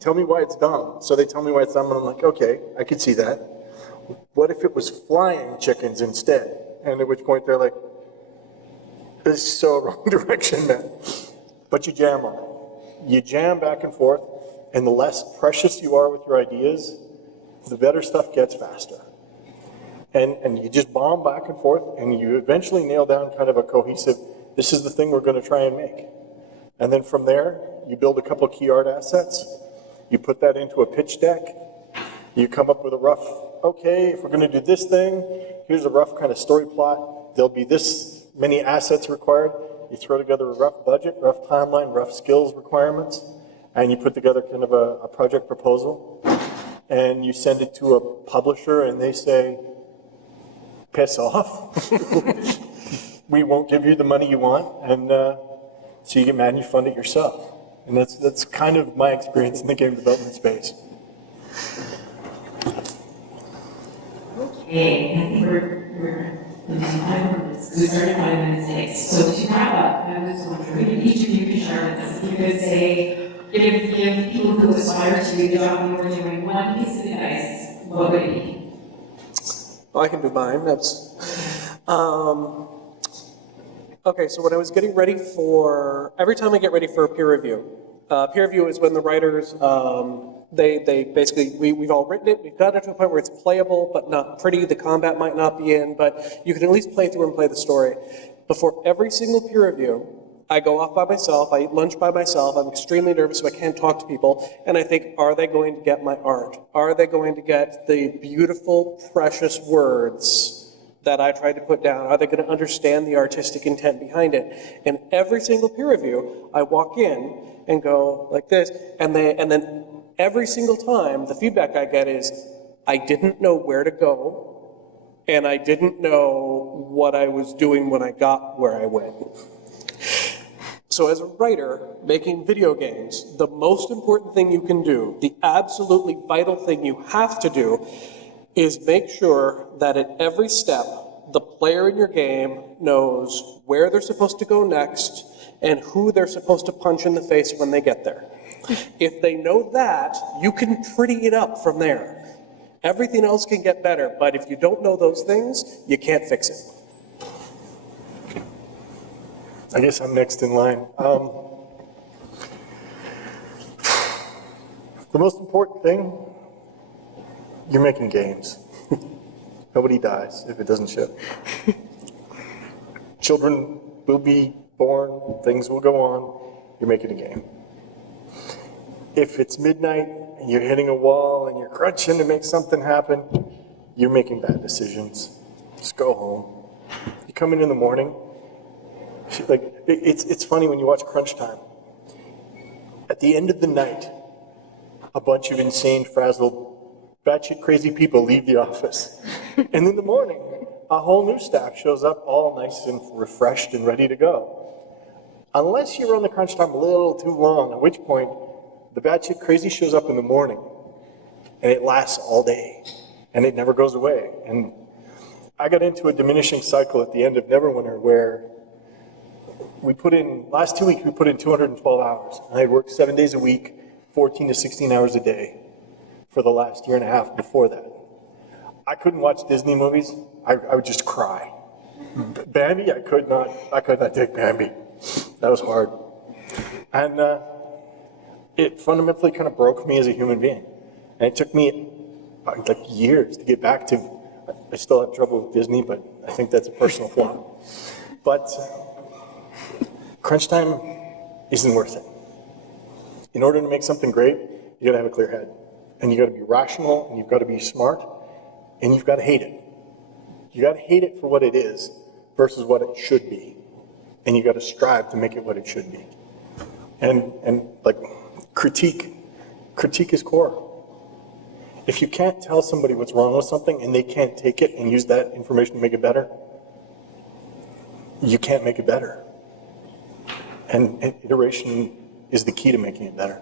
Tell me why it's dumb. So they tell me why it's dumb, and I'm like, okay, I could see that. What if it was flying chickens instead? And at which point they're like, this is so wrong direction, man. But you jam on it. You jam back and forth, and the less precious you are with your ideas, the better stuff gets faster. And you just bomb back and forth, and you eventually nail down kind of a cohesive, this is the thing we're going to try and make. And then from there, you build a couple key art assets. You put that into a pitch deck. You come up with a rough, okay, if we're going to do this thing, here's a rough kind of story plot. There'll be this many assets required. You throw together a rough budget, rough timeline, rough skills requirements, and you put together kind of a project proposal. And you send it to a publisher, and they say, piss off. We won't give you the money you want, and so you get mad and you fund it yourself. And that's kind of my experience in the game development space. Okay, I think we're in 5 minutes. We started 5 minutes 6. So to wrap up, I was wondering if each of you could share with us, if you could say, give people who aspire to do the job you were doing one piece of advice, what would it be? I can do mine. That's okay. So when I was getting ready for, every time I get ready for a peer review is when the writers they basically we've all written it. We've gotten it to a point where it's playable but not pretty. The combat might not be in, but you can at least play through and play the story. Before every single peer review, I go off by myself, I eat lunch by myself, I'm extremely nervous so I can't talk to people, and I think, are they going to get my art? Are they going to get the beautiful, precious words that I tried to put down? Are they going to understand the artistic intent behind it? And every single peer review, I walk in and go like this, and then every single time, the feedback I get is, I didn't know where to go, and I didn't know what I was doing when I got where I went. So as a writer making video games, the most important thing you can do, the absolutely vital thing you have to do, is make sure that at every step, the player in your game knows where they're supposed to go next and who they're supposed to punch in the face when they get there. If they know that, you can pretty it up from there. Everything else can get better, but if you don't know those things, you can't fix it. I guess I'm next in line. The most important thing, you're making games. Nobody dies if it doesn't ship. Children will be born, things will go on, you're making a game. If it's midnight and you're hitting a wall and you're crunching to make something happen, you're making bad decisions. Just go home. You come in the morning, like, it's funny when you watch Crunch Time. At the end of the night, a bunch of insane, frazzled, batshit crazy people leave the office. And in the morning, a whole new staff shows up all nice and refreshed and ready to go. Unless you run the Crunch Time a little too long, at which point the batshit crazy shows up in the morning, and it lasts all day, and it never goes away. And I got into a diminishing cycle at the end of Neverwinter where last 2 weeks, we put in 212 hours. And I worked 7 days a week, 14 to 16 hours a day for the last year and a half before that. I couldn't watch Disney movies. I would just cry. Bambi, I could not take Bambi. That was hard. And it fundamentally kind of broke me as a human being. And it took me like years to get back to, I still have trouble with Disney, but I think that's a personal flaw. But crunch time isn't worth it. In order to make something great, you gotta have a clear head. And you gotta be rational, and you've gotta be smart, and you've gotta hate it. You gotta hate it for what it is versus what it should be. And you gotta strive to make it what it should be. And like, critique is core. If you can't tell somebody what's wrong with something and they can't take it and use that information to make it better, you can't make it better. And iteration is the key to making it better.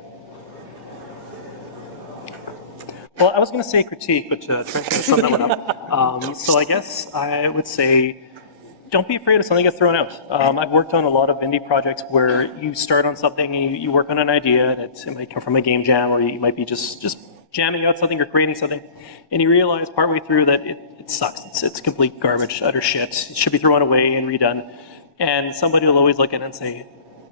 Well, I was going to say critique, but trying to sum that one up. So I guess I would say, don't be afraid if something gets thrown out. I've worked on a lot of indie projects where you start on something, and you work on an idea, and it might come from a game jam, or you might be just jamming out something or creating something, and you realize partway through that it sucks. It's complete garbage, utter shit. It should be thrown away and redone. And somebody will always look at it and say,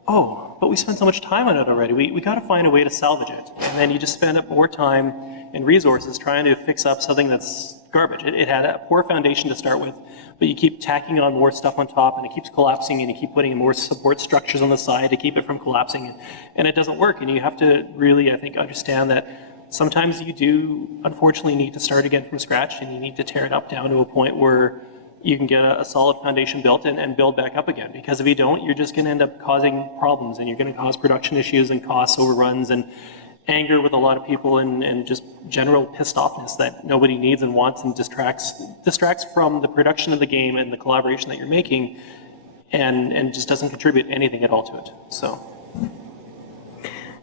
oh, but we spent so much time on it already. We got to find a way to salvage it. And then you just spend up more time and resources trying to fix up something that's garbage. It had a poor foundation to start with, but you keep tacking on more stuff on top, and it keeps collapsing, and you keep putting more support structures on the side to keep it from collapsing, and it doesn't work. And you have to really, I think, understand that sometimes you do, unfortunately, need to start again from scratch, and you need to tear it up down to a point where you can get a solid foundation built and build back up again. Because if you don't, you're just going to end up causing problems, and you're going to cause production issues and cost overruns and anger with a lot of people, and just general pissed offness that nobody needs and wants, and distracts from the production of the game and the collaboration that you're making, and just doesn't contribute anything at all to it. So.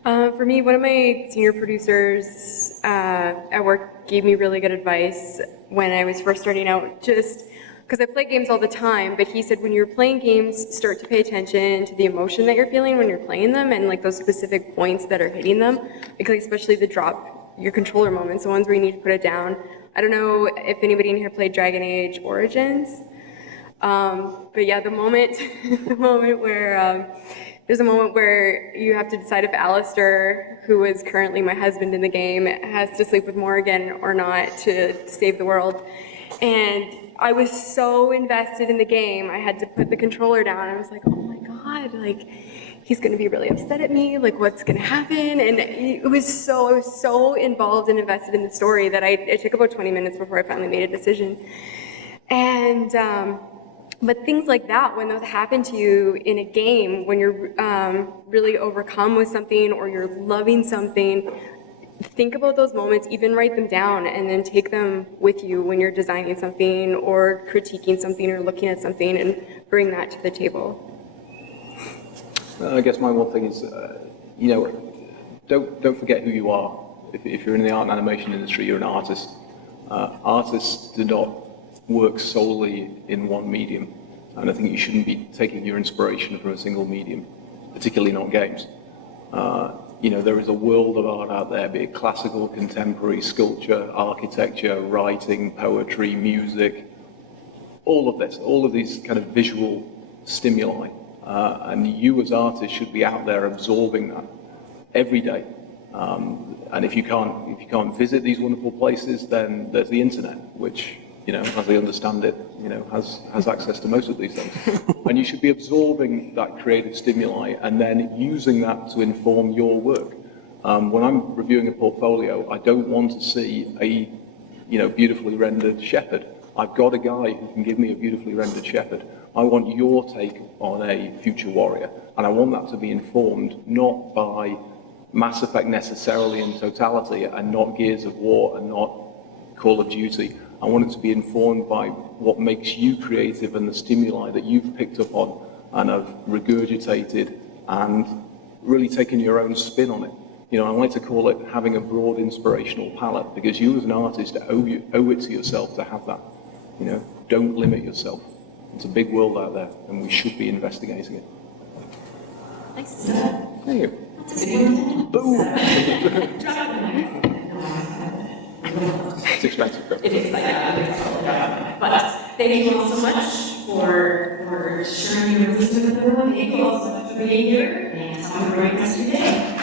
For me, one of my senior producers at work gave me really good advice when I was first starting out, just because I play games all the time, but he said when you're playing games, start to pay attention to the emotion that you're feeling when you're playing them, and like those specific points that are hitting them, like especially the drop your controller moments, the ones where you need to put it down. I don't know if anybody in here played Dragon Age Origins, but yeah, the moment where there's a moment where you have to decide if Alistair, who is currently my husband in the game, has to sleep with Morrigan or not to save the world. And I was so invested in the game, I had to put the controller down. I was like, oh my God, like, he's gonna be really upset at me, like, what's gonna happen? And I was so involved and invested in the story that it took about 20 minutes before I finally made a decision. And, but things like that, when those happen to you in a game, when you're really overcome with something or you're loving something, think about those moments, even write them down, and then take them with you when you're designing something or critiquing something or looking at something, and bring that to the table. I guess my one thing is, don't forget who you are. If you're in the art and animation industry, you're an artist. Artists do not work solely in one medium, and I think you shouldn't be taking your inspiration from a single medium, particularly not games. There is a world of art out there, be it classical, contemporary, sculpture, architecture, writing, poetry, music, all of these kind of visual stimuli. And you as artists should be out there absorbing that every day. And if you can't visit these wonderful places, then there's the internet, which, as I understand it, has access to most of these things. And you should be absorbing that creative stimuli and then using that to inform your work. When I'm reviewing a portfolio, I don't want to see a, beautifully rendered shepherd. I've got a guy who can give me a beautifully rendered shepherd. I want your take on a future warrior, and I want that to be informed not by Mass Effect necessarily in totality, and not Gears of War, and not Call of Duty. I want it to be informed by what makes you creative and the stimuli that you've picked up on and have regurgitated and really taken your own spin on it. You know, I like to call it having a broad inspirational palette, because you as an artist owe it to yourself to have that. You know, don't limit yourself. It's a big world out there, and we should be investigating it. Thanks. Thank you. That's a big one. Boom! Drop It's expensive, though. It is like that. But thank you all so much for sharing your wisdom with everyone. Thank you all so much for being here, and have a great rest of your day.